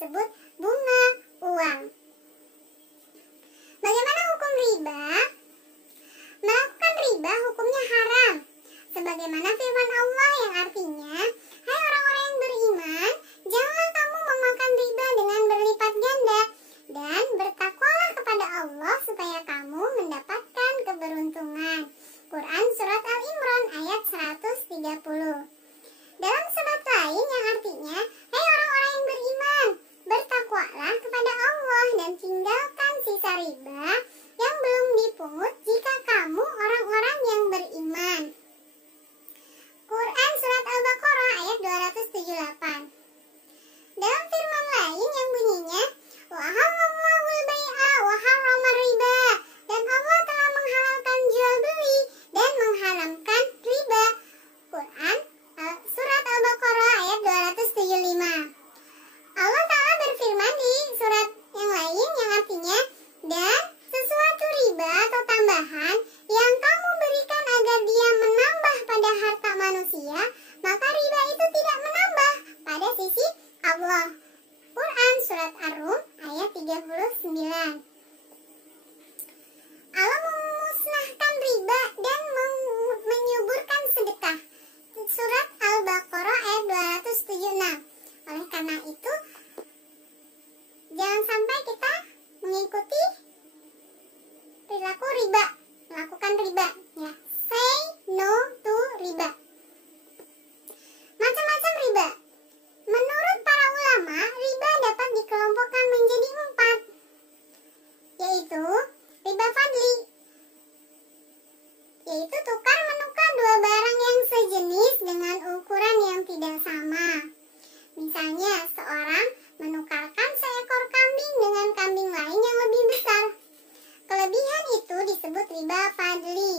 disebut bunga uang. Bagaimana hukum riba? Melakukan riba hukumnya haram, sebagaimana firman Allah yang artinya, hai orang-orang yang beriman, janganlah kamu memakan riba dengan berlipat ganda, dan bertakwalah kepada Allah supaya kamu mendapatkan keberuntungan. Quran Surat Al-Imran ayat 130. Dalam surat lain yang artinya, hai orang-orang yang beriman, bertakwalah kepada Allah dan tinggalkan sisa riba yang belum dipungut jika kamu orang-orang yang beriman. Quran Surat Al-Baqarah ayat 278. Dalam firman lain yang bunyinya, wa halallahul bai'a wa harramar riba, dan Allah telah menghalalkan jual beli dan mengharamkan riba. Quran Surat Al-Baqarah ayat 275. Allah Ta'ala berfirman di surat yang lain yang artinya, dan sesuatu riba atau tambahan yang kamu berikan agar dia menambah pada harta manusia, maka riba itu tidak menambah pada sisi Allah. Quran Surat Ar-Rum ayat 39. Allah memusnahkan riba dan menyuburkan sedekah. Surat Al-Baqarah ayat 276. Oleh karena itu, jangan sampai kita mengikuti perilaku riba, melakukan riba, ya. Say no to riba. Macam-macam riba. Menurut para ulama, riba dapat dikelompokkan menjadi 4, yaitu riba fadli, yaitu tukar menukar dua barang yang sejenis dengan ukuran yang tidak sama. Misalnya, seorang menukarkan seekor kambing dengan kambing lain yang lebih besar. Kelebihan itu disebut riba fadli.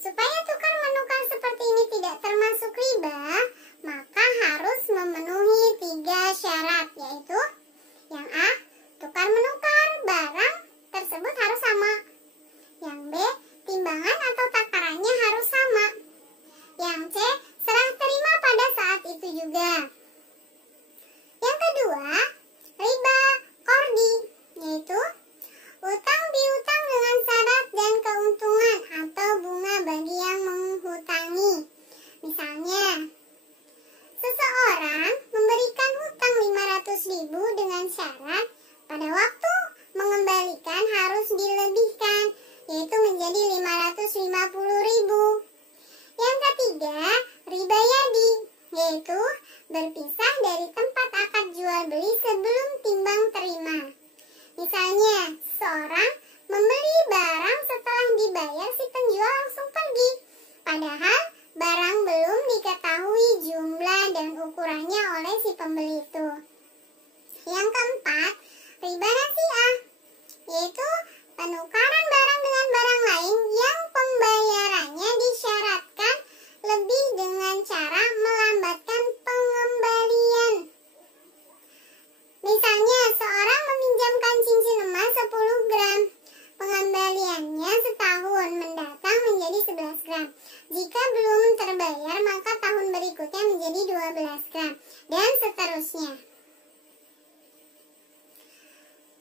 Supaya tukar menukar seperti ini tidak termasuk riba, maka harus memenuhi 3 syarat, yaitu yang A, tukar menukar barang tersebut harus sama. Yang B, timbangan atau takarannya harus sama. Yang C, serah terima pada saat itu juga. Yang kedua, riba qardi, yaitu utang piutang dengan syarat dan keuntungan atau bunga bagi yang menghutangi. Misalnya, seseorang memberikan hutang 500.000 dengan syarat pada waktu mengembalikan harus dilebihkan, yaitu menjadi 550.000. Yang ketiga, riba yadi, yaitu berpisah dari tempat akad jual beli sebelum timbang terima. Misalnya, seorang membeli barang setelah dibayar si penjual langsung pergi, padahal barang belum diketahui jumlah dan ukurannya oleh si pembeli itu. Yang keempat, riba nasi'ah, yaitu penukaran barang dengan barang lain yang pembayarannya disyaratkan lebih dengan cara melambatkan pengembalian. Misalnya, seorang meminjamkan cincin emas 10 gram. Pengembaliannya setahun mendatang menjadi 11 gram. Jika belum terbayar, maka tahun berikutnya menjadi 12 gram. Dan seterusnya.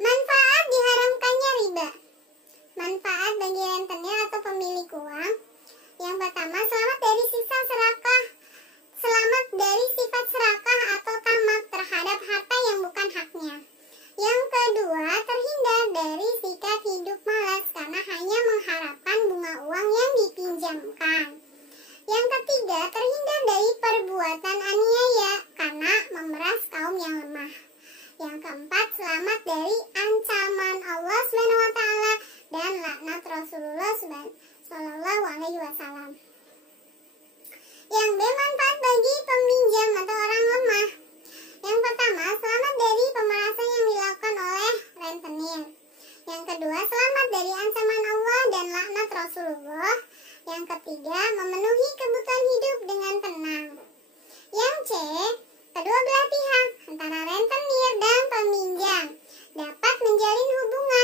Manfaat diharamkannya riba. Manfaat bagi rentenir atau pemilik uang. Yang pertama, selamat dari sifat serakah atau tamak terhadap harta yang bukan haknya. Yang kedua, terhindar dari sikap hidup malas karena hanya mengharapkan bunga uang yang dipinjamkan. Yang ketiga, terhindar dari perbuatan aniaya karena memeras kaum yang lemah. Yang keempat, selamat dari ancaman Allah SWT dan laknat Rasulullah SAW. Yang B, manfaat bagi peminjam atau orang lemah. Yang pertama, selamat dari pemerasan yang dilakukan oleh rentenir. Yang kedua, selamat dari ancaman Allah dan laknat Rasulullah. Yang ketiga, memenuhi kebutuhan hidup dengan tenang. Yang C, kedua belah pihak antara rentenir dan peminjam dapat menjalin hubungan